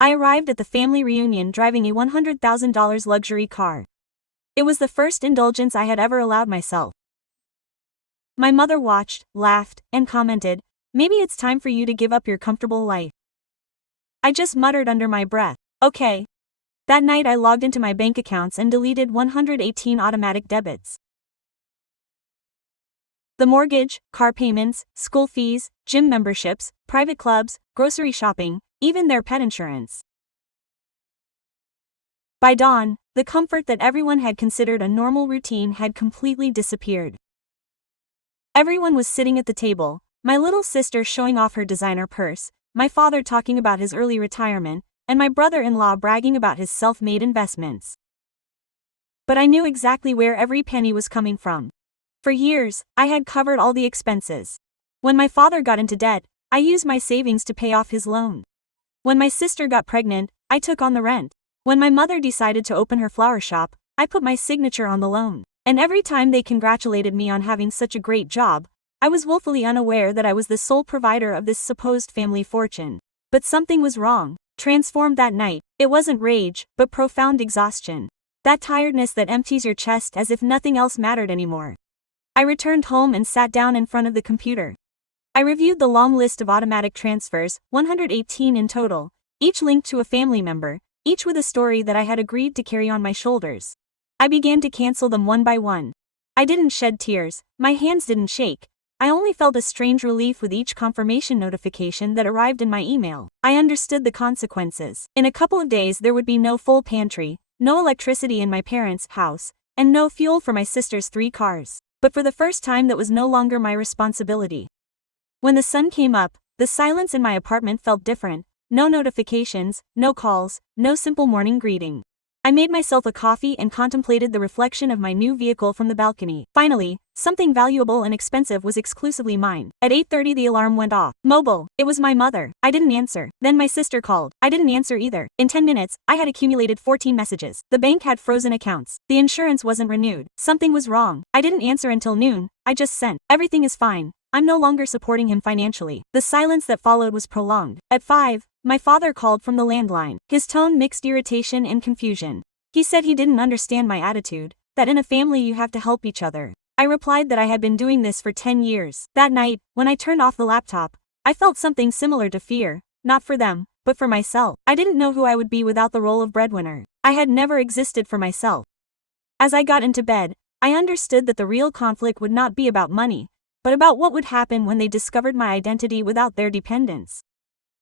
I arrived at the family reunion driving a $100,000 luxury car. It was the first indulgence I had ever allowed myself. My mother watched, laughed, and commented, "Maybe it's time for you to give up your comfortable life." I just muttered under my breath, "Okay." That night I logged into my bank accounts and deleted 118 automatic debits. The mortgage, car payments, school fees, gym memberships, private clubs, grocery shopping, even their pet insurance. By dawn, the comfort that everyone had considered a normal routine had completely disappeared. Everyone was sitting at the table, my little sister showing off her designer purse, my father talking about his early retirement, and my brother-in-law bragging about his self-made investments. But I knew exactly where every penny was coming from. For years, I had covered all the expenses. When my father got into debt, I used my savings to pay off his loan. When my sister got pregnant, I took on the rent. When my mother decided to open her flower shop, I put my signature on the loan. And every time they congratulated me on having such a great job, I was woefully unaware that I was the sole provider of this supposed family fortune. But something was wrong. Transformed that night, it wasn't rage, but profound exhaustion. That tiredness that empties your chest as if nothing else mattered anymore. I returned home and sat down in front of the computer. I reviewed the long list of automatic transfers, 118 in total, each linked to a family member, each with a story that I had agreed to carry on my shoulders. I began to cancel them one by one. I didn't shed tears, my hands didn't shake. I only felt a strange relief with each confirmation notification that arrived in my email. I understood the consequences. In a couple of days there would be no full pantry, no electricity in my parents' house, and no fuel for my sister's 3 cars. But for the first time that was no longer my responsibility. When the sun came up, the silence in my apartment felt different. No notifications, no calls, no simple morning greeting. I made myself a coffee and contemplated the reflection of my new vehicle from the balcony. Finally, something valuable and expensive was exclusively mine. At 8:30 the alarm went off. Mobile. It was my mother. I didn't answer. Then my sister called. I didn't answer either. In 10 minutes, I had accumulated 14 messages. The bank had frozen accounts. The insurance wasn't renewed. Something was wrong. I didn't answer until noon. I just sent, "Everything is fine. I'm no longer supporting him financially." The silence that followed was prolonged. At 5, my father called from the landline. His tone mixed irritation and confusion. He said he didn't understand my attitude, that in a family you have to help each other. I replied that I had been doing this for 10 years. That night, when I turned off the laptop, I felt something similar to fear, not for them, but for myself. I didn't know who I would be without the role of breadwinner. I had never existed for myself. As I got into bed, I understood that the real conflict would not be about money, but about what would happen when they discovered my identity without their dependence.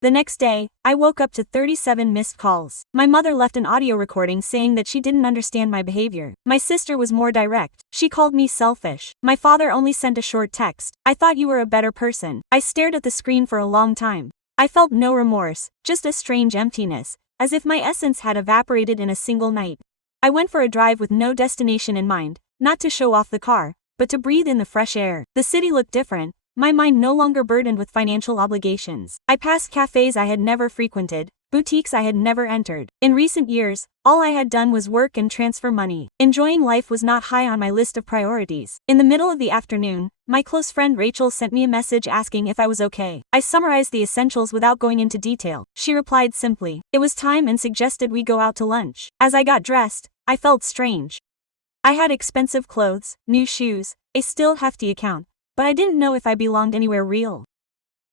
The next day, I woke up to 37 missed calls. My mother left an audio recording saying that she didn't understand my behavior. My sister was more direct. She called me selfish. My father only sent a short text. "I thought you were a better person." I stared at the screen for a long time. I felt no remorse, just a strange emptiness, as if my essence had evaporated in a single night. I went for a drive with no destination in mind, not to show off the car, but to breathe in the fresh air. The city looked different. My mind no longer burdened with financial obligations. I passed cafes I had never frequented, boutiques I had never entered. In recent years, all I had done was work and transfer money. Enjoying life was not high on my list of priorities. In the middle of the afternoon, my close friend Rachel sent me a message asking if I was okay. I summarized the essentials without going into detail. She replied simply, "It was time," and suggested we go out to lunch. As I got dressed, I felt strange. I had expensive clothes, new shoes, a still hefty account, but I didn't know if I belonged anywhere real.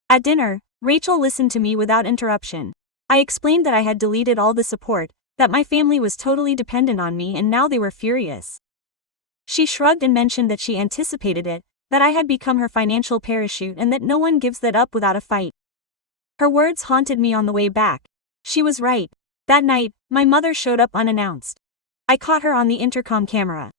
At dinner, Rachel listened to me without interruption. I explained that I had deleted all the support, that my family was totally dependent on me and now they were furious. She shrugged and mentioned that she anticipated it, that I had become her financial parachute and that no one gives that up without a fight. Her words haunted me on the way back. She was right. That night, my mother showed up unannounced. I caught her on the intercom camera.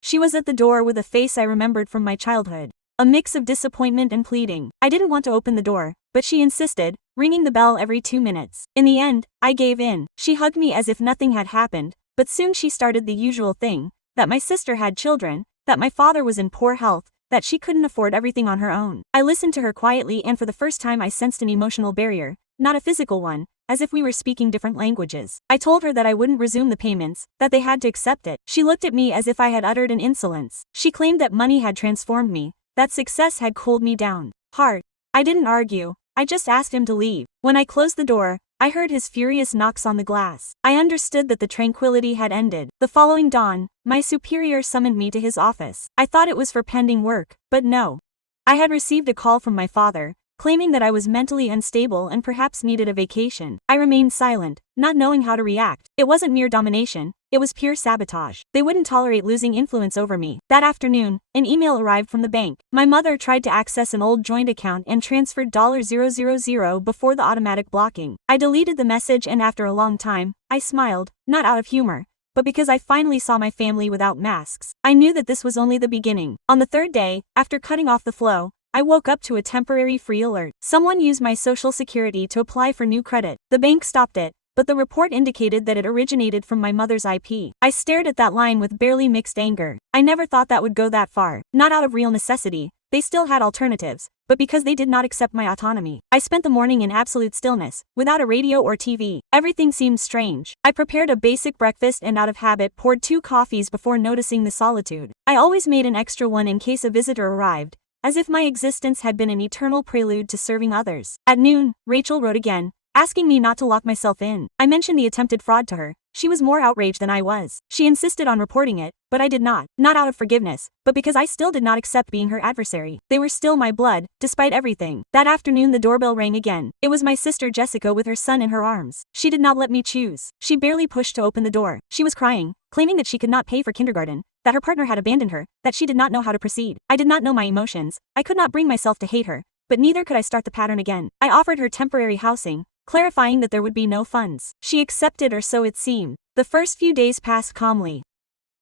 She was at the door with a face I remembered from my childhood. A mix of disappointment and pleading. I didn't want to open the door, but she insisted, ringing the bell every 2 minutes. In the end, I gave in. She hugged me as if nothing had happened, but soon she started the usual thing, that my sister had children, that my father was in poor health, that she couldn't afford everything on her own. I listened to her quietly and for the first time I sensed an emotional barrier, not a physical one, as if we were speaking different languages. I told her that I wouldn't resume the payments, that they had to accept it. She looked at me as if I had uttered an insolence. She claimed that money had transformed me, that success had cooled me down. Hard. I didn't argue, I just asked him to leave. When I closed the door, I heard his furious knocks on the glass. I understood that the tranquility had ended. The following dawn, my superior summoned me to his office. I thought it was for pending work, but no. I had received a call from my father, claiming that I was mentally unstable and perhaps needed a vacation. I remained silent, not knowing how to react. It wasn't mere domination, it was pure sabotage. They wouldn't tolerate losing influence over me. That afternoon, an email arrived from the bank. My mother tried to access an old joint account and transferred $000 before the automatic blocking. I deleted the message, and after a long time, I smiled, not out of humor, but because I finally saw my family without masks. I knew that this was only the beginning. On the third day, after cutting off the flow, I woke up to a temporary free alert. Someone used my social security to apply for new credit. The bank stopped it, but the report indicated that it originated from my mother's IP. I stared at that line with barely mixed anger. I never thought that would go that far. Not out of real necessity, they still had alternatives, but because they did not accept my autonomy. I spent the morning in absolute stillness, without a radio or TV. Everything seemed strange. I prepared a basic breakfast and out of habit poured 2 coffees before noticing the solitude. I always made an extra one in case a visitor arrived, as if my existence had been an eternal prelude to serving others. At noon, Rachel wrote again, asking me not to lock myself in. I mentioned the attempted fraud to her. She was more outraged than I was. She insisted on reporting it, but I did not. Not out of forgiveness, but because I still did not accept being her adversary. They were still my blood, despite everything. That afternoon the doorbell rang again. It was my sister Jessica with her son in her arms. She did not let me choose. She barely pushed to open the door. She was crying, claiming that she could not pay for kindergarten, that her partner had abandoned her, that she did not know how to proceed. I did not know my emotions. I could not bring myself to hate her, but neither could I start the pattern again. I offered her temporary housing, clarifying that there would be no funds. She accepted, or so it seemed. The first few days passed calmly.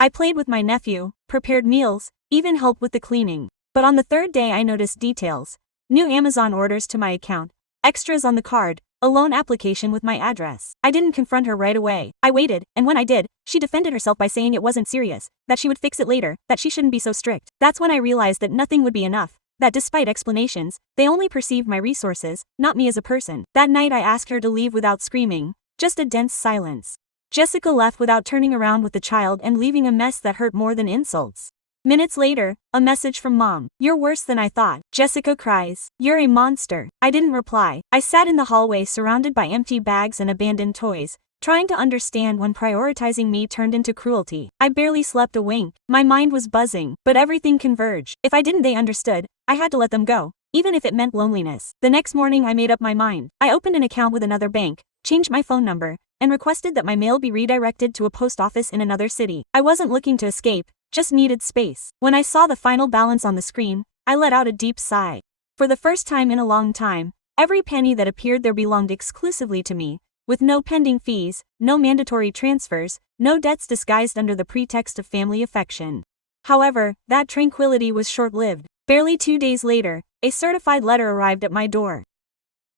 I played with my nephew, prepared meals, even helped with the cleaning. But on the third day I noticed details. New Amazon orders to my account, extras on the card, a loan application with my address. I didn't confront her right away. I waited, and when I did, she defended herself by saying it wasn't serious, that she would fix it later, that she shouldn't be so strict. That's when I realized that nothing would be enough, that despite explanations, they only perceived my resources, not me as a person. That night I asked her to leave without screaming, just a dense silence. Jessica left without turning around with the child and leaving a mess that hurt more than insults. Minutes later, a message from Mom. "You're worse than I thought." Jessica cries. "You're a monster." I didn't reply. I sat in the hallway surrounded by empty bags and abandoned toys, trying to understand when prioritizing me turned into cruelty. I barely slept a wink. My mind was buzzing, but everything converged. If I didn't, they understood. I had to let them go, even if it meant loneliness. The next morning I made up my mind. I opened an account with another bank, changed my phone number, and requested that my mail be redirected to a post office in another city. I wasn't looking to escape, just needed space. When I saw the final balance on the screen, I let out a deep sigh. For the first time in a long time, every penny that appeared there belonged exclusively to me, with no pending fees, no mandatory transfers, no debts disguised under the pretext of family affection. However, that tranquility was short-lived. Barely 2 days later, a certified letter arrived at my door.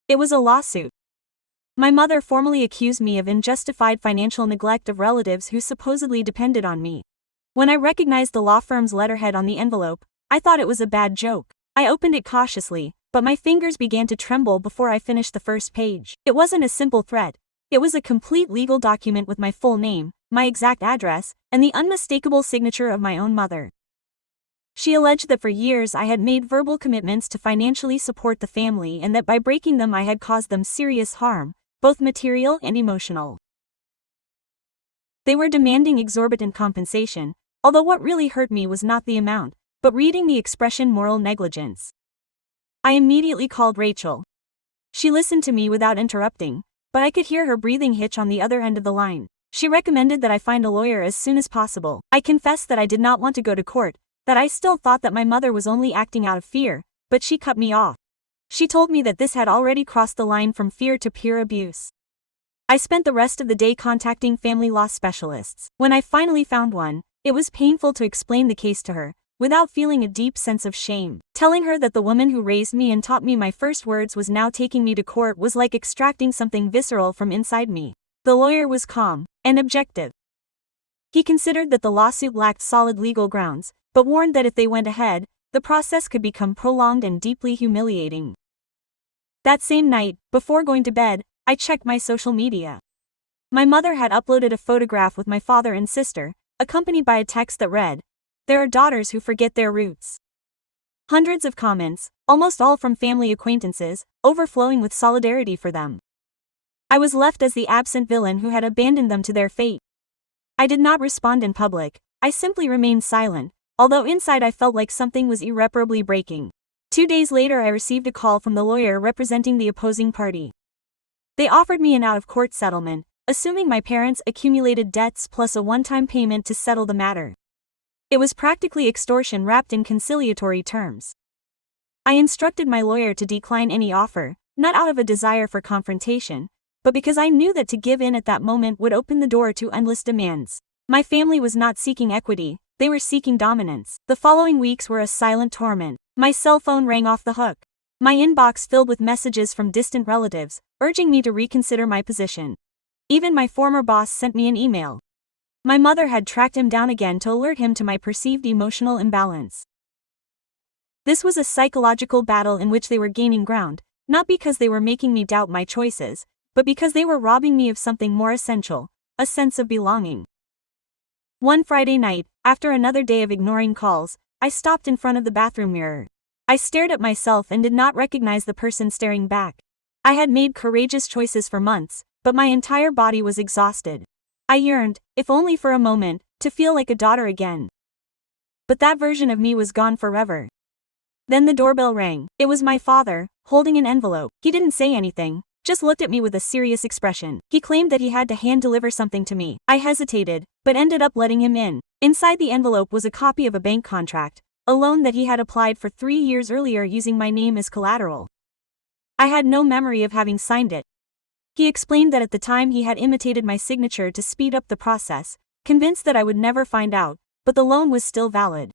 It was a lawsuit. My mother formally accused me of unjustified financial neglect of relatives who supposedly depended on me. When I recognized the law firm's letterhead on the envelope, I thought it was a bad joke. I opened it cautiously, but my fingers began to tremble before I finished the first page. It wasn't a simple threat. It was a complete legal document with my full name, my exact address, and the unmistakable signature of my own mother. She alleged that for years I had made verbal commitments to financially support the family and that by breaking them I had caused them serious harm, both material and emotional. They were demanding exorbitant compensation, although what really hurt me was not the amount, but reading the expression moral negligence. I immediately called Rachel. She listened to me without interrupting, but I could hear her breathing hitch on the other end of the line. She recommended that I find a lawyer as soon as possible. I confessed that I did not want to go to court, that I still thought that my mother was only acting out of fear, but she cut me off. She told me that this had already crossed the line from fear to pure abuse. I spent the rest of the day contacting family law specialists. When I finally found one, it was painful to explain the case to her, without feeling a deep sense of shame. Telling her that the woman who raised me and taught me my first words was now taking me to court was like extracting something visceral from inside me. The lawyer was calm and objective. He considered that the lawsuit lacked solid legal grounds, but warned that if they went ahead, the process could become prolonged and deeply humiliating. That same night, before going to bed, I checked my social media. My mother had uploaded a photograph with my father and sister, accompanied by a text that read, "There are daughters who forget their roots." Hundreds of comments, almost all from family acquaintances, overflowing with solidarity for them. I was left as the absent villain who had abandoned them to their fate. I did not respond in public, I simply remained silent, although inside I felt like something was irreparably breaking. 2 days later I received a call from the lawyer representing the opposing party. They offered me an out-of-court settlement, assuming my parents accumulated debts plus a one-time payment to settle the matter. It was practically extortion wrapped in conciliatory terms. I instructed my lawyer to decline any offer, not out of a desire for confrontation, but because I knew that to give in at that moment would open the door to endless demands. My family was not seeking equity, they were seeking dominance. The following weeks were a silent torment. My cell phone rang off the hook. My inbox filled with messages from distant relatives, urging me to reconsider my position. Even my former boss sent me an email. My mother had tracked him down again to alert him to my perceived emotional imbalance. This was a psychological battle in which they were gaining ground, not because they were making me doubt my choices, but because they were robbing me of something more essential, a sense of belonging. One Friday night, after another day of ignoring calls, I stopped in front of the bathroom mirror. I stared at myself and did not recognize the person staring back. I had made courageous choices for months, but my entire body was exhausted. I yearned, if only for a moment, to feel like a daughter again. But that version of me was gone forever. Then the doorbell rang. It was my father, holding an envelope. He didn't say anything, just looked at me with a serious expression. He claimed that he had to hand-deliver something to me. I hesitated, but ended up letting him in. Inside the envelope was a copy of a bank contract, a loan that he had applied for 3 years earlier using my name as collateral. I had no memory of having signed it. He explained that at the time he had imitated my signature to speed up the process, convinced that I would never find out, but the loan was still valid.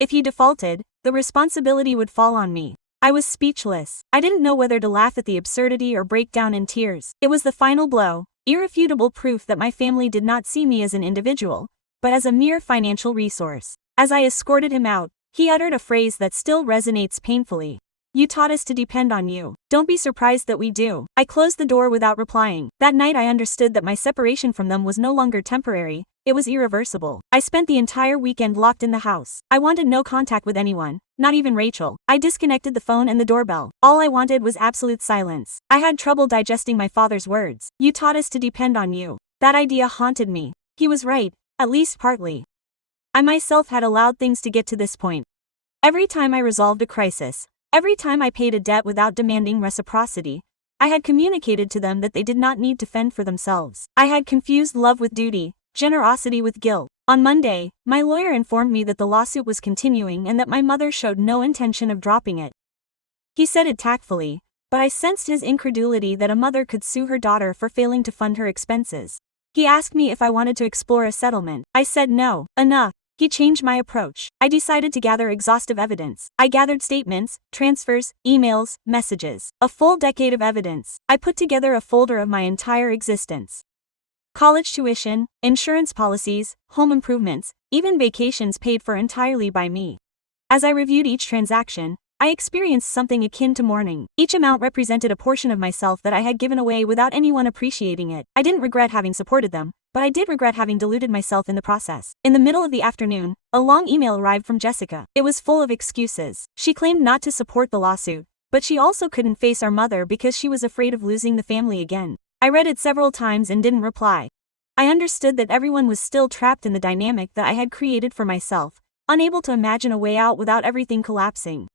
If he defaulted, the responsibility would fall on me. I was speechless. I didn't know whether to laugh at the absurdity or break down in tears. It was the final blow, irrefutable proof that my family did not see me as an individual, but as a mere financial resource. As I escorted him out, he uttered a phrase that still resonates painfully. "You taught us to depend on you. Don't be surprised that we do." I closed the door without replying. That night I understood that my separation from them was no longer temporary, it was irreversible. I spent the entire weekend locked in the house. I wanted no contact with anyone, not even Rachel. I disconnected the phone and the doorbell. All I wanted was absolute silence. I had trouble digesting my father's words. "You taught us to depend on you." That idea haunted me. He was right, at least partly. I myself had allowed things to get to this point. Every time I resolved a crisis, every time I paid a debt without demanding reciprocity, I had communicated to them that they did not need to fend for themselves. I had confused love with duty, generosity with guilt. On Monday, my lawyer informed me that the lawsuit was continuing and that my mother showed no intention of dropping it. He said it tactfully, but I sensed his incredulity that a mother could sue her daughter for failing to fund her expenses. He asked me if I wanted to explore a settlement. I said no. Enough. He changed my approach. I decided to gather exhaustive evidence. I gathered statements, transfers, emails, messages. A full decade of evidence. I put together a folder of my entire existence. College tuition, insurance policies, home improvements, even vacations paid for entirely by me. As I reviewed each transaction, I experienced something akin to mourning. Each amount represented a portion of myself that I had given away without anyone appreciating it. I didn't regret having supported them, but I did regret having deluded myself in the process. In the middle of the afternoon, a long email arrived from Jessica. It was full of excuses. She claimed not to support the lawsuit, but she also couldn't face our mother because she was afraid of losing the family again. I read it several times and didn't reply. I understood that everyone was still trapped in the dynamic that I had created for myself, unable to imagine a way out without everything collapsing.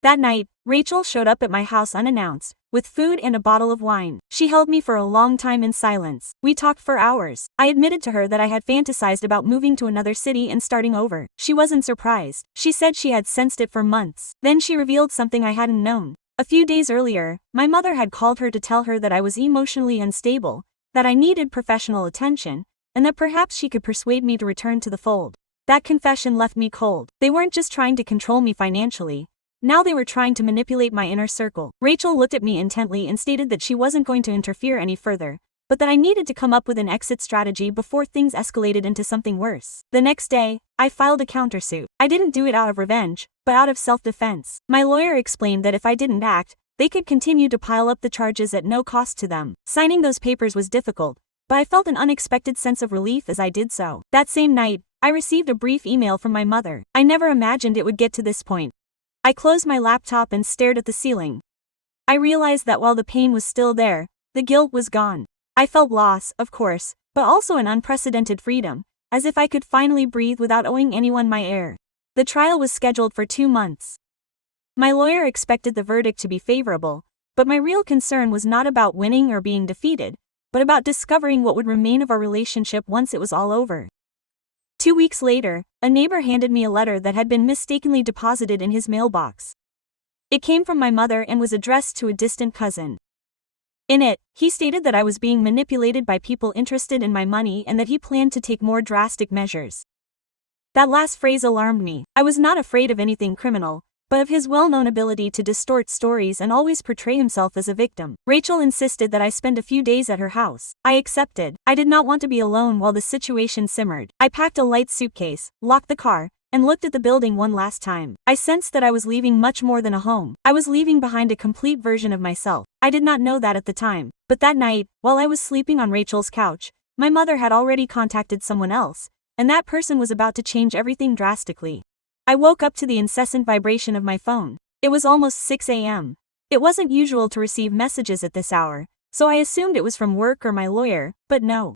That night, Rachel showed up at my house unannounced, with food and a bottle of wine. She held me for a long time in silence. We talked for hours. I admitted to her that I had fantasized about moving to another city and starting over. She wasn't surprised. She said she had sensed it for months. Then she revealed something I hadn't known. A few days earlier, my mother had called her to tell her that I was emotionally unstable, that I needed professional attention, and that perhaps she could persuade me to return to the fold. That confession left me cold. They weren't just trying to control me financially. Now they were trying to manipulate my inner circle. Rachel looked at me intently and stated that she wasn't going to interfere any further, but that I needed to come up with an exit strategy before things escalated into something worse. The next day, I filed a countersuit. I didn't do it out of revenge, but out of self-defense. My lawyer explained that if I didn't act, they could continue to pile up the charges at no cost to them. Signing those papers was difficult, but I felt an unexpected sense of relief as I did so. That same night, I received a brief email from my mother. I never imagined it would get to this point. I closed my laptop and stared at the ceiling. I realized that while the pain was still there, The guilt was gone. I felt loss, of course, but also an unprecedented freedom, as if I could finally breathe without owing anyone my air. The trial was scheduled for 2 months. My lawyer expected the verdict to be favorable, but my real concern was not about winning or being defeated, but about discovering what would remain of our relationship once it was all over. 2 weeks later, a neighbor handed me a letter that had been mistakenly deposited in his mailbox. It came from my mother and was addressed to a distant cousin. In it, he stated that I was being manipulated by people interested in my money and that he planned to take more drastic measures. That last phrase alarmed me. I was not afraid of anything criminal, but of his well-known ability to distort stories and always portray himself as a victim. Rachel insisted that I spend a few days at her house. I accepted. I did not want to be alone while the situation simmered. I packed a light suitcase, locked the car, and looked at the building one last time. I sensed that I was leaving much more than a home. I was leaving behind a complete version of myself. I did not know that at the time, but that night, while I was sleeping on Rachel's couch, my mother had already contacted someone else, and that person was about to change everything drastically. I woke up to the incessant vibration of my phone. It was almost 6 a.m. It wasn't usual to receive messages at this hour, so I assumed it was from work or my lawyer, but no.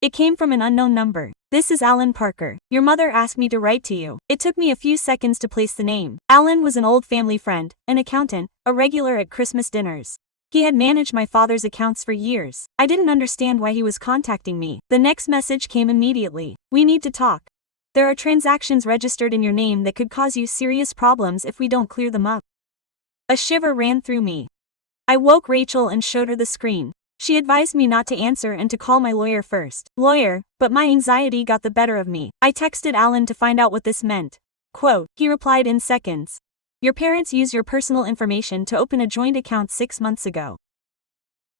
It came from an unknown number. "This is Alan Parker. Your mother asked me to write to you." It took me a few seconds to place the name. Alan was an old family friend, an accountant, a regular at Christmas dinners. He had managed my father's accounts for years. I didn't understand why he was contacting me. The next message came immediately. "We need to talk. There are transactions registered in your name that could cause you serious problems if we don't clear them up." A shiver ran through me. I woke Rachel and showed her the screen. She advised me not to answer and to call my lawyer first. But my anxiety got the better of me. I texted Alan to find out what this meant. Quote, he replied in seconds. "Your parents used your personal information to open a joint account 6 months ago.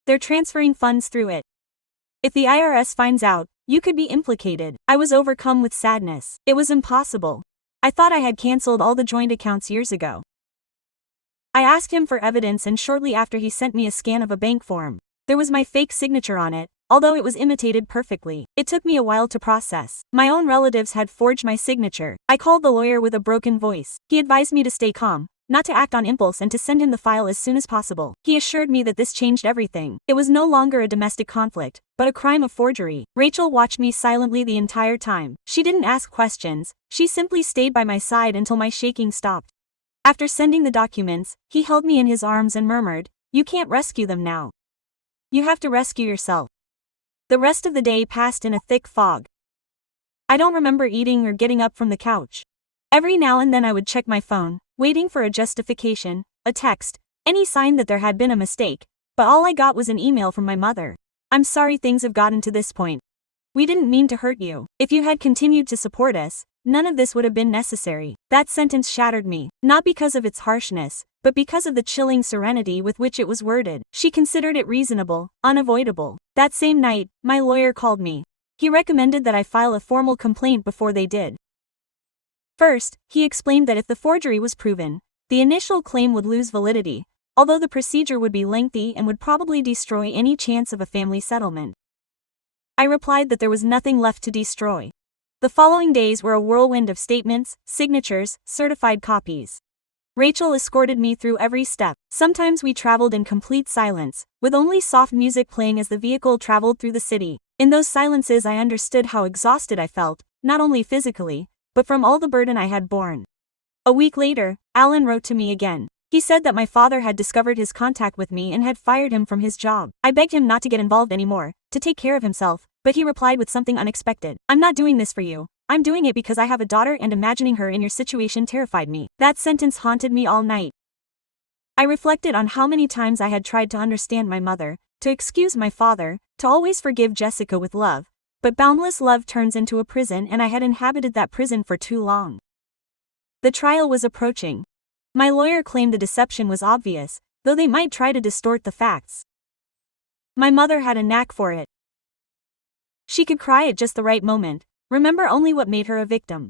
They're transferring funds through it. If the IRS finds out, you could be implicated." I was overcome with sadness. It was impossible. I thought I had canceled all the joint accounts years ago. I asked him for evidence and shortly after he sent me a scan of a bank form. There was my fake signature on it, although it was imitated perfectly. It took me a while to process. My own relatives had forged my signature. I called the lawyer with a broken voice. He advised me to stay calm, not to act on impulse and to send him the file as soon as possible. He assured me that this changed everything. It was no longer a domestic conflict, but a crime of forgery. Rachel watched me silently the entire time. She didn't ask questions, she simply stayed by my side until my shaking stopped. After sending the documents, he held me in his arms and murmured, "You can't rescue them now. You have to rescue yourself." The rest of the day passed in a thick fog. I don't remember eating or getting up from the couch. Every now and then I would check my phone, waiting for a justification, a text, any sign that there had been a mistake, but all I got was an email from my mother. "I'm sorry things have gotten to this point. We didn't mean to hurt you. If you had continued to support us, none of this would have been necessary." That sentence shattered me, not because of its harshness, but because of the chilling serenity with which it was worded. She considered it reasonable, unavoidable. That same night, my lawyer called me. He recommended that I file a formal complaint before they did. First, he explained that if the forgery was proven, the initial claim would lose validity, although the procedure would be lengthy and would probably destroy any chance of a family settlement. I replied that there was nothing left to destroy. The following days were a whirlwind of statements, signatures, certified copies. Rachel escorted me through every step. Sometimes we traveled in complete silence, with only soft music playing as the vehicle traveled through the city. In those silences I understood how exhausted I felt, not only physically, but from all the burden I had borne. A week later, Alan wrote to me again. He said that my father had discovered his contact with me and had fired him from his job. I begged him not to get involved anymore, to take care of himself, but he replied with something unexpected. "I'm not doing this for you. I'm doing it because I have a daughter and imagining her in your situation terrified me." That sentence haunted me all night. I reflected on how many times I had tried to understand my mother, to excuse my father, to always forgive Jessica with love, but boundless love turns into a prison and I had inhabited that prison for too long. The trial was approaching. My lawyer claimed the deception was obvious, though they might try to distort the facts. My mother had a knack for it. She could cry at just the right moment, remember only what made her a victim.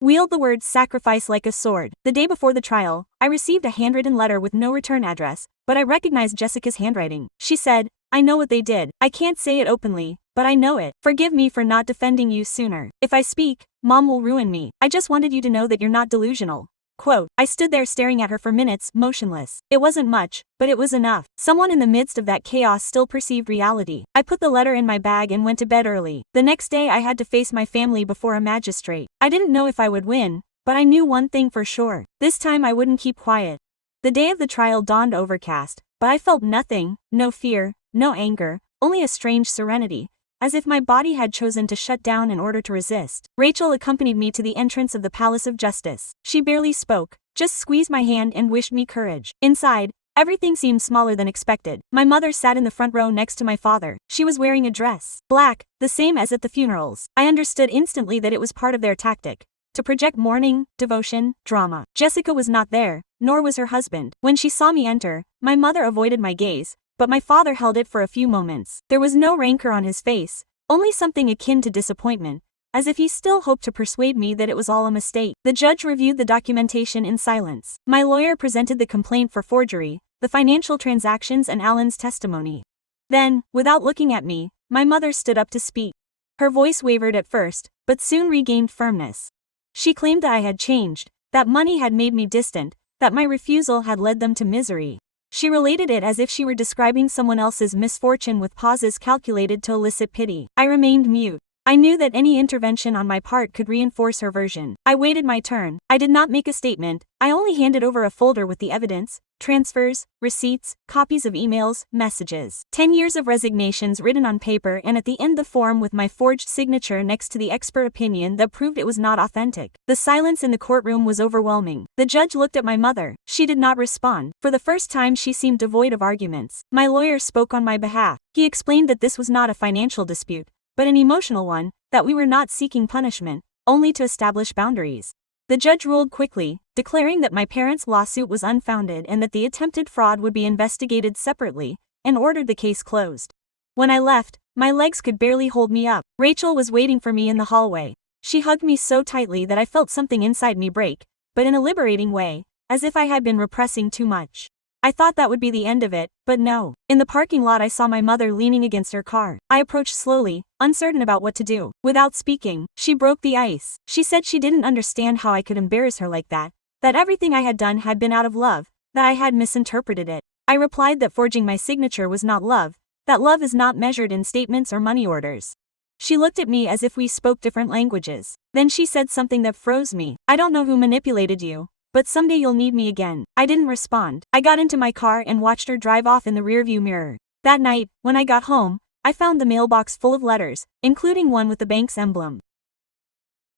Wield the word sacrifice like a sword. The day before the trial, I received a handwritten letter with no return address, but I recognized Jessica's handwriting. She said, "I know what they did. I can't say it openly, but I know it. Forgive me for not defending you sooner. If I speak, Mom will ruin me. I just wanted you to know that you're not delusional. Quote, I stood there staring at her for minutes, motionless. It wasn't much, but it was enough. Someone in the midst of that chaos still perceived reality. I put the letter in my bag and went to bed early. The next day I had to face my family before a magistrate. I didn't know if I would win, but I knew one thing for sure. This time I wouldn't keep quiet. The day of the trial dawned overcast, but I felt nothing, no fear, no anger, only a strange serenity, as if my body had chosen to shut down in order to resist. Rachel accompanied me to the entrance of the Palace of Justice. She barely spoke, just squeezed my hand and wished me courage. Inside, everything seemed smaller than expected. My mother sat in the front row next to my father. She was wearing a dress, black, the same as at the funerals. I understood instantly that it was part of their tactic, to project mourning, devotion, drama. Jessica was not there, nor was her husband. When she saw me enter, my mother avoided my gaze, but my father held it for a few moments. There was no rancor on his face, only something akin to disappointment, as if he still hoped to persuade me that it was all a mistake. The judge reviewed the documentation in silence. My lawyer presented the complaint for forgery, the financial transactions and Alan's testimony. Then, without looking at me, my mother stood up to speak. Her voice wavered at first, but soon regained firmness. She claimed that I had changed, that money had made me distant, that my refusal had led them to misery. She related it as if she were describing someone else's misfortune with pauses calculated to elicit pity. I remained mute. I knew that any intervention on my part could reinforce her version. I waited my turn. I did not make a statement. I only handed over a folder with the evidence, transfers, receipts, copies of emails, messages. 10 years of resignations written on paper, and at the end the form with my forged signature next to the expert opinion that proved it was not authentic. The silence in the courtroom was overwhelming. The judge looked at my mother. She did not respond. For the first time she seemed devoid of arguments. My lawyer spoke on my behalf. He explained that this was not a financial dispute, but an emotional one, that we were not seeking punishment, only to establish boundaries. The judge ruled quickly, declaring that my parents' lawsuit was unfounded and that the attempted fraud would be investigated separately, and ordered the case closed. When I left, my legs could barely hold me up. Rachel was waiting for me in the hallway. She hugged me so tightly that I felt something inside me break, but in a liberating way, as if I had been repressing too much. I thought that would be the end of it, but no. In the parking lot I saw my mother leaning against her car. I approached slowly, uncertain about what to do. Without speaking, she broke the ice. She said she didn't understand how I could embarrass her like that everything I had done had been out of love, that I had misinterpreted it. I replied that forging my signature was not love, that love is not measured in statements or money orders. She looked at me as if we spoke different languages. Then she said something that froze me. I don't know who manipulated you, but someday you'll need me again. I didn't respond. I got into my car and watched her drive off in the rearview mirror. That night, when I got home, I found the mailbox full of letters, including one with the bank's emblem.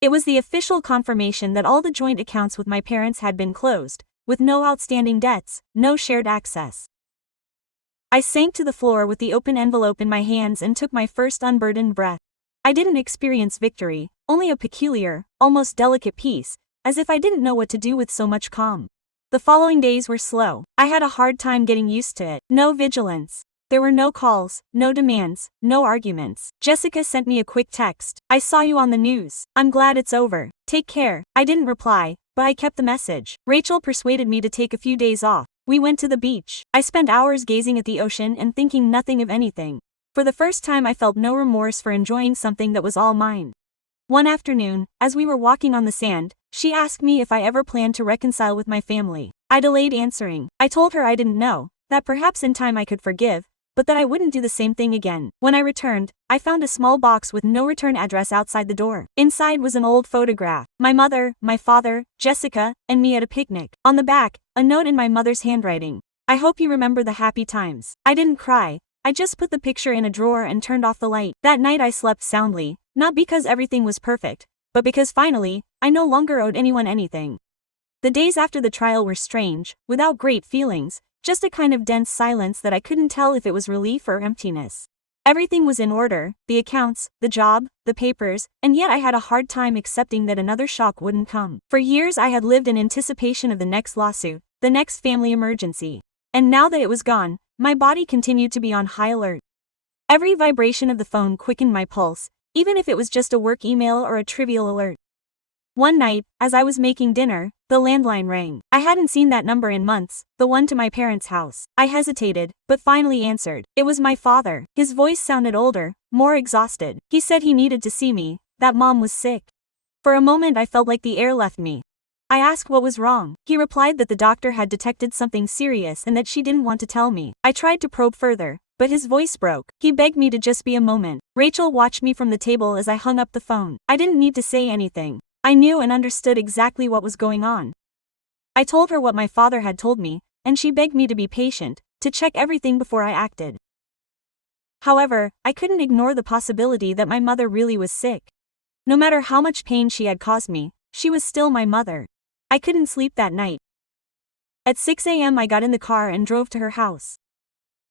It was the official confirmation that all the joint accounts with my parents had been closed, with no outstanding debts, no shared access. I sank to the floor with the open envelope in my hands and took my first unburdened breath. I didn't experience victory, only a peculiar, almost delicate peace, as if I didn't know what to do with so much calm. The following days were slow. I had a hard time getting used to it. No vigilance. There were no calls, no demands, no arguments. Jessica sent me a quick text. I saw you on the news. I'm glad it's over. Take care. I didn't reply, but I kept the message. Rachel persuaded me to take a few days off. We went to the beach. I spent hours gazing at the ocean and thinking nothing of anything. For the first time I felt no remorse for enjoying something that was all mine. One afternoon, as we were walking on the sand, she asked me if I ever planned to reconcile with my family. I delayed answering. I told her I didn't know, that perhaps in time I could forgive, but that I wouldn't do the same thing again. When I returned, I found a small box with no return address outside the door. Inside was an old photograph. My mother, my father, Jessica, and me at a picnic. On the back, a note in my mother's handwriting. I hope you remember the happy times. I didn't cry. I just put the picture in a drawer and turned off the light. That night I slept soundly, not because everything was perfect, but because finally, I no longer owed anyone anything. The days after the trial were strange, without great feelings, just a kind of dense silence that I couldn't tell if it was relief or emptiness. Everything was in order, the accounts, the job, the papers, and yet I had a hard time accepting that another shock wouldn't come. For years I had lived in anticipation of the next lawsuit, the next family emergency. And now that it was gone, my body continued to be on high alert. Every vibration of the phone quickened my pulse, even if it was just a work email or a trivial alert. One night, as I was making dinner, the landline rang. I hadn't seen that number in months, the one to my parents' house. I hesitated, but finally answered. It was my father. His voice sounded older, more exhausted. He said he needed to see me, that Mom was sick. For a moment I felt like the air left me. I asked what was wrong. He replied that the doctor had detected something serious and that she didn't want to tell me. I tried to probe further, but his voice broke. He begged me to just be a moment. Rachel watched me from the table as I hung up the phone. I didn't need to say anything. I knew and understood exactly what was going on. I told her what my father had told me, and she begged me to be patient, to check everything before I acted. However, I couldn't ignore the possibility that my mother really was sick. No matter how much pain she had caused me, she was still my mother. I couldn't sleep that night. At 6 a.m. I got in the car and drove to her house.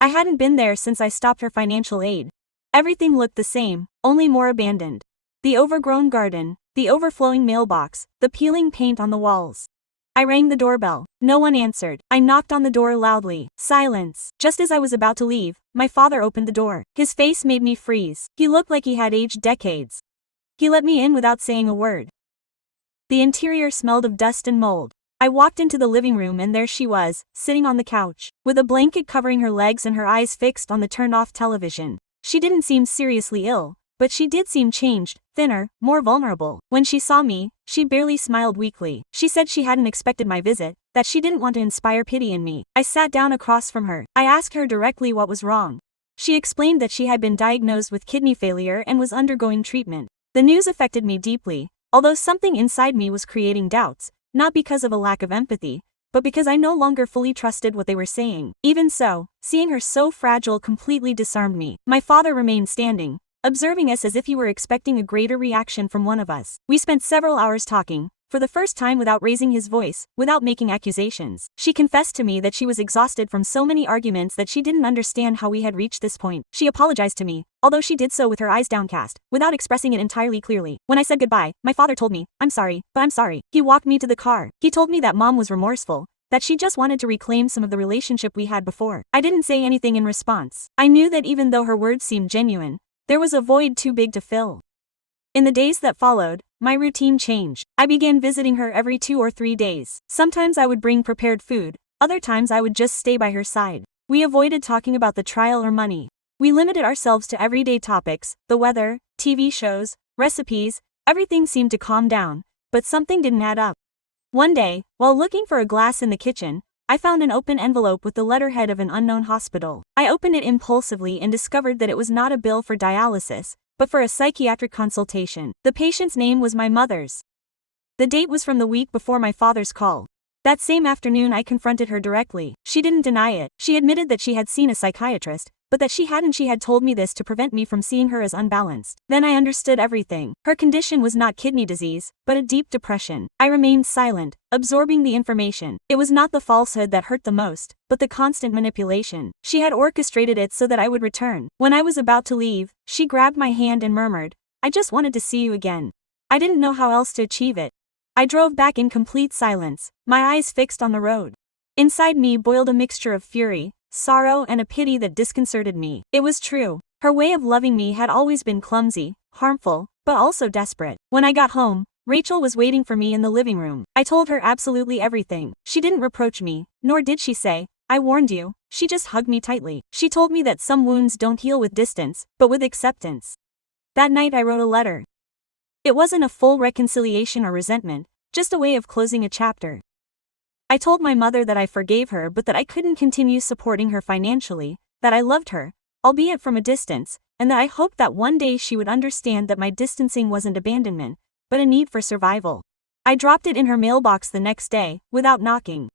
I hadn't been there since I stopped her financial aid. Everything looked the same, only more abandoned. The overgrown garden, the overflowing mailbox, the peeling paint on the walls. I rang the doorbell. No one answered. I knocked on the door loudly. Silence. Just as I was about to leave, my father opened the door. His face made me freeze. He looked like he had aged decades. He let me in without saying a word. The interior smelled of dust and mold. I walked into the living room and there she was, sitting on the couch, with a blanket covering her legs and her eyes fixed on the turned-off television. She didn't seem seriously ill, but she did seem changed, thinner, more vulnerable. When she saw me, she barely smiled weakly. She said she hadn't expected my visit, that she didn't want to inspire pity in me. I sat down across from her. I asked her directly what was wrong. She explained that she had been diagnosed with kidney failure and was undergoing treatment. The news affected me deeply, although something inside me was creating doubts, not because of a lack of empathy, but because I no longer fully trusted what they were saying. Even so, seeing her so fragile completely disarmed me. My father remained standing, observing us as if he were expecting a greater reaction from one of us. We spent several hours talking, for the first time without raising his voice, without making accusations. She confessed to me that she was exhausted from so many arguments that she didn't understand how we had reached this point. She apologized to me, although she did so with her eyes downcast, without expressing it entirely clearly. When I said goodbye, my father told me, "I'm sorry, but I'm sorry." He walked me to the car. He told me that Mom was remorseful, that she just wanted to reclaim some of the relationship we had before. I didn't say anything in response. I knew that even though her words seemed genuine, there was a void too big to fill. In the days that followed, my routine changed. I began visiting her every 2 or 3 days. Sometimes I would bring prepared food, other times I would just stay by her side. We avoided talking about the trial or money. We limited ourselves to everyday topics, the weather, TV shows, recipes. Everything seemed to calm down, but something didn't add up. One day, while looking for a glass in the kitchen, I found an open envelope with the letterhead of an unknown hospital. I opened it impulsively and discovered that it was not a bill for dialysis, but for a psychiatric consultation. The patient's name was my mother's. The date was from the week before my father's call. That same afternoon I confronted her directly. She didn't deny it. She admitted that she had seen a psychiatrist, but that she hadn't. She had told me this to prevent me from seeing her as unbalanced. Then I understood everything. Her condition was not kidney disease, but a deep depression. I remained silent, absorbing the information. It was not the falsehood that hurt the most, but the constant manipulation. She had orchestrated it so that I would return. When I was about to leave, she grabbed my hand and murmured, "I just wanted to see you again." I didn't know how else to achieve it. I drove back in complete silence, my eyes fixed on the road. Inside me boiled a mixture of fury, sorrow and a pity that disconcerted me. It was true. Her way of loving me had always been clumsy, harmful, but also desperate. When I got home, Rachel was waiting for me in the living room. I told her absolutely everything. She didn't reproach me, nor did she say, "I warned you." She just hugged me tightly. She told me that some wounds don't heal with distance, but with acceptance. That night I wrote a letter. It wasn't a full reconciliation or resentment, just a way of closing a chapter. I told my mother that I forgave her but that I couldn't continue supporting her financially, that I loved her, albeit from a distance, and that I hoped that one day she would understand that my distancing wasn't abandonment, but a need for survival. I dropped it in her mailbox the next day, without knocking.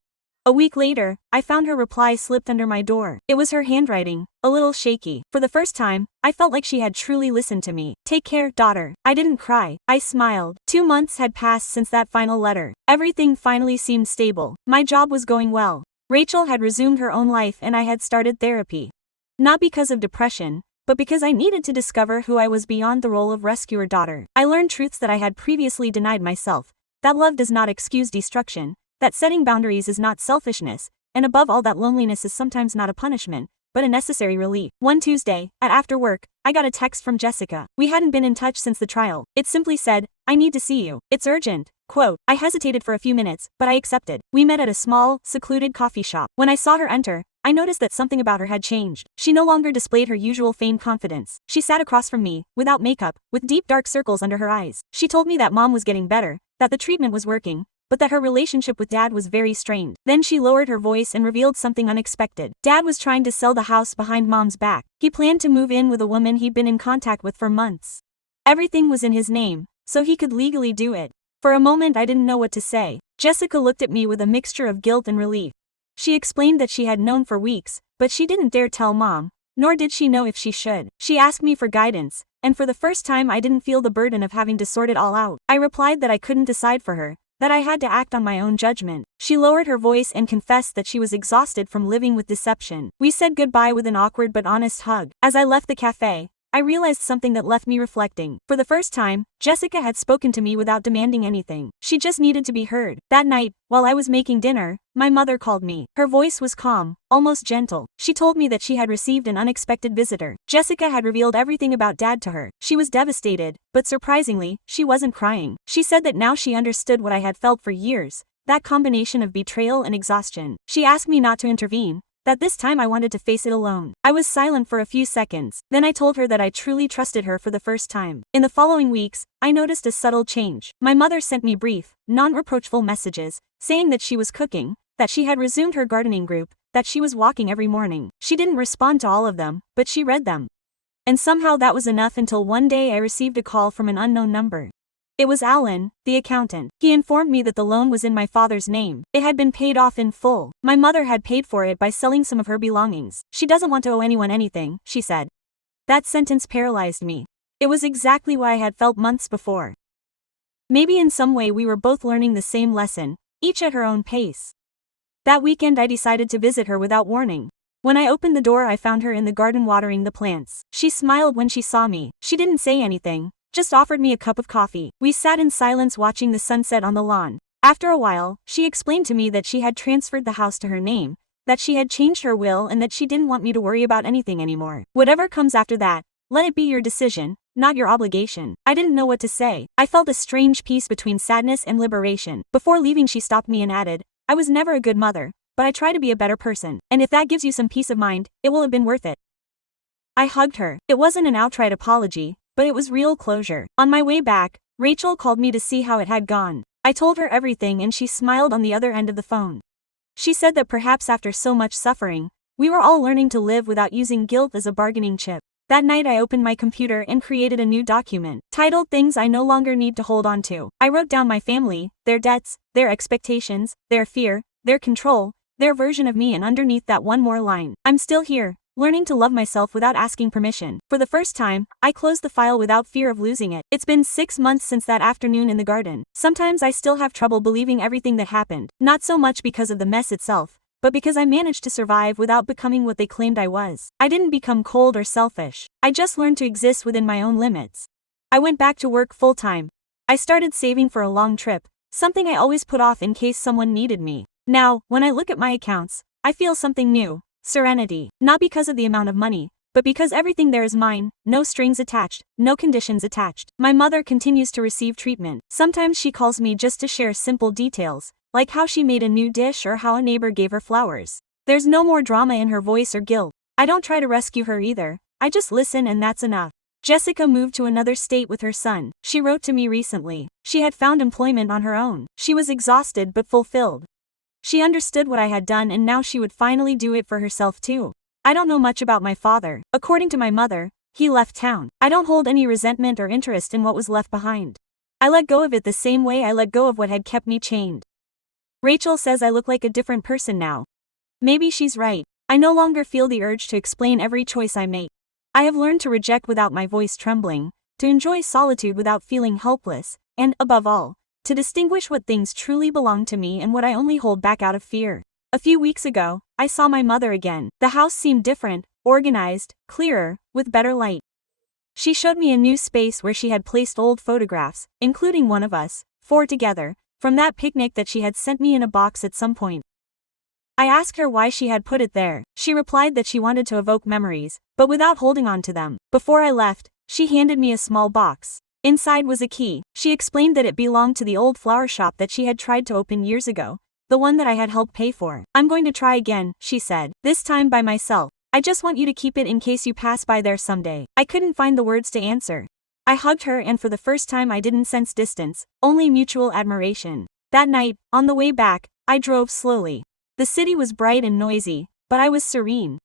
A week later, I found her reply slipped under my door. It was her handwriting, a little shaky. For the first time, I felt like she had truly listened to me. "Take care, daughter." I didn't cry. I smiled. 2 months had passed since that final letter. Everything finally seemed stable. My job was going well. Rachel had resumed her own life and I had started therapy. Not because of depression, but because I needed to discover who I was beyond the role of rescuer daughter. I learned truths that I had previously denied myself. That love does not excuse destruction, that setting boundaries is not selfishness, and above all that loneliness is sometimes not a punishment, but a necessary relief. One Tuesday, at after work, I got a text from Jessica. We hadn't been in touch since the trial. It simply said, "I need to see you. It's urgent." Quote, I hesitated for a few minutes, but I accepted. We met at a small, secluded coffee shop. When I saw her enter, I noticed that something about her had changed. She no longer displayed her usual feigned confidence. She sat across from me, without makeup, with deep dark circles under her eyes. She told me that Mom was getting better, that the treatment was working, but that her relationship with Dad was very strained. Then she lowered her voice and revealed something unexpected. Dad was trying to sell the house behind Mom's back. He planned to move in with a woman he'd been in contact with for months. Everything was in his name, so he could legally do it. For a moment I didn't know what to say. Jessica looked at me with a mixture of guilt and relief. She explained that she had known for weeks, but she didn't dare tell Mom, nor did she know if she should. She asked me for guidance, and for the first time I didn't feel the burden of having to sort it all out. I replied that I couldn't decide for her, that I had to act on my own judgment. She lowered her voice and confessed that she was exhausted from living with deception. We said goodbye with an awkward but honest hug. As I left the cafe, I realized something that left me reflecting. For the first time, Jessica had spoken to me without demanding anything. She just needed to be heard. That night, while I was making dinner, my mother called me. Her voice was calm, almost gentle. She told me that she had received an unexpected visitor. Jessica had revealed everything about Dad to her. She was devastated, but surprisingly, she wasn't crying. She said that now she understood what I had felt for years, that combination of betrayal and exhaustion. She asked me not to intervene, that this time I wanted to face it alone. I was silent for a few seconds, then I told her that I truly trusted her for the first time. In the following weeks, I noticed a subtle change. My mother sent me brief, non-reproachful messages, saying that she was cooking, that she had resumed her gardening group, that she was walking every morning. She didn't respond to all of them, but she read them. And somehow that was enough until one day I received a call from an unknown number. It was Alan, the accountant. He informed me that the loan was in my father's name. It had been paid off in full. My mother had paid for it by selling some of her belongings. She doesn't want to owe anyone anything, she said. That sentence paralyzed me. It was exactly what I had felt months before. Maybe in some way we were both learning the same lesson, each at her own pace. That weekend I decided to visit her without warning. When I opened the door I found her in the garden watering the plants. She smiled when she saw me. She didn't say anything, just offered me a cup of coffee. We sat in silence watching the sunset on the lawn. After a while, she explained to me that she had transferred the house to her name, that she had changed her will and that she didn't want me to worry about anything anymore. Whatever comes after that, let it be your decision, not your obligation. I didn't know what to say. I felt a strange peace between sadness and liberation. Before leaving she stopped me and added, I was never a good mother, but I try to be a better person, and if that gives you some peace of mind, it will have been worth it. I hugged her. It wasn't an outright apology, but it was real closure. On my way back, Rachel called me to see how it had gone. I told her everything and she smiled on the other end of the phone. She said that perhaps after so much suffering, we were all learning to live without using guilt as a bargaining chip. That night I opened my computer and created a new document, titled Things I No Longer Need to Hold On To. I wrote down my family, their debts, their expectations, their fear, their control, their version of me, and underneath that one more line, I'm still here, learning to love myself without asking permission. For the first time, I closed the file without fear of losing it. It's been 6 months since that afternoon in the garden. Sometimes I still have trouble believing everything that happened, not so much because of the mess itself, but because I managed to survive without becoming what they claimed I was. I didn't become cold or selfish. I just learned to exist within my own limits. I went back to work full-time. I started saving for a long trip, something I always put off in case someone needed me. Now, when I look at my accounts, I feel something new. Serenity. Not because of the amount of money, but because everything there is mine, no strings attached, no conditions attached. My mother continues to receive treatment. Sometimes she calls me just to share simple details, like how she made a new dish or how a neighbor gave her flowers. There's no more drama in her voice or guilt. I don't try to rescue her either, I just listen and that's enough. Jessica moved to another state with her son. She wrote to me recently. She had found employment on her own. She was exhausted but fulfilled. She understood what I had done and now she would finally do it for herself too. I don't know much about my father. According to my mother, he left town. I don't hold any resentment or interest in what was left behind. I let go of it the same way I let go of what had kept me chained. Rachel says I look like a different person now. Maybe she's right. I no longer feel the urge to explain every choice I make. I have learned to reject without my voice trembling, to enjoy solitude without feeling helpless, and, above all, to distinguish what things truly belong to me and what I only hold back out of fear. A few weeks ago, I saw my mother again. The house seemed different, organized, clearer, with better light. She showed me a new space where she had placed old photographs, including one of us, 4 together, from that picnic that she had sent me in a box at some point. I asked her why she had put it there. She replied that she wanted to evoke memories, but without holding on to them. Before I left, she handed me a small box. Inside was a key. She explained that it belonged to the old flower shop that she had tried to open years ago, the one that I had helped pay for. I'm going to try again, she said, this time by myself. I just want you to keep it in case you pass by there someday. I couldn't find the words to answer. I hugged her and for the first time I didn't sense distance, only mutual admiration. That night, on the way back, I drove slowly. The city was bright and noisy, but I was serene.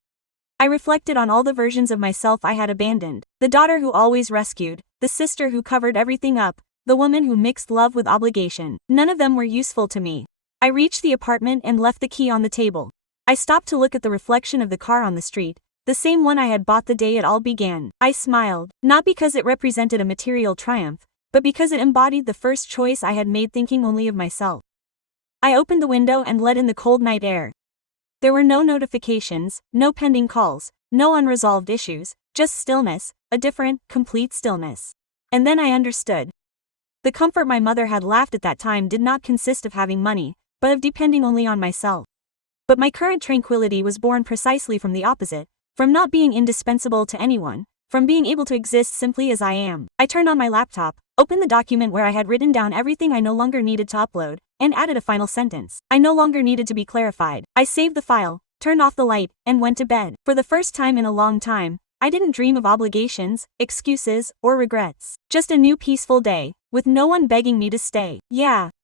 I reflected on all the versions of myself I had abandoned. The daughter who always rescued, the sister who covered everything up, the woman who mixed love with obligation. None of them were useful to me. I reached the apartment and left the key on the table. I stopped to look at the reflection of the car on the street, the same one I had bought the day it all began. I smiled, not because it represented a material triumph, but because it embodied the first choice I had made, thinking only of myself. I opened the window and let in the cold night air. There were no notifications, no pending calls, no unresolved issues, just stillness, a different, complete stillness. And then I understood. The comfort my mother had laughed at that time did not consist of having money, but of depending only on myself. But my current tranquility was born precisely from the opposite, from not being indispensable to anyone, from being able to exist simply as I am. I turned on my laptop, opened the document where I had written down everything I no longer needed to upload, and added a final sentence I no longer needed to be clarified. I saved the file, turned off the light, and went to bed. For the first time in a long time, I didn't dream of obligations, excuses, or regrets. Just a new peaceful day, with no one begging me to stay. Yeah,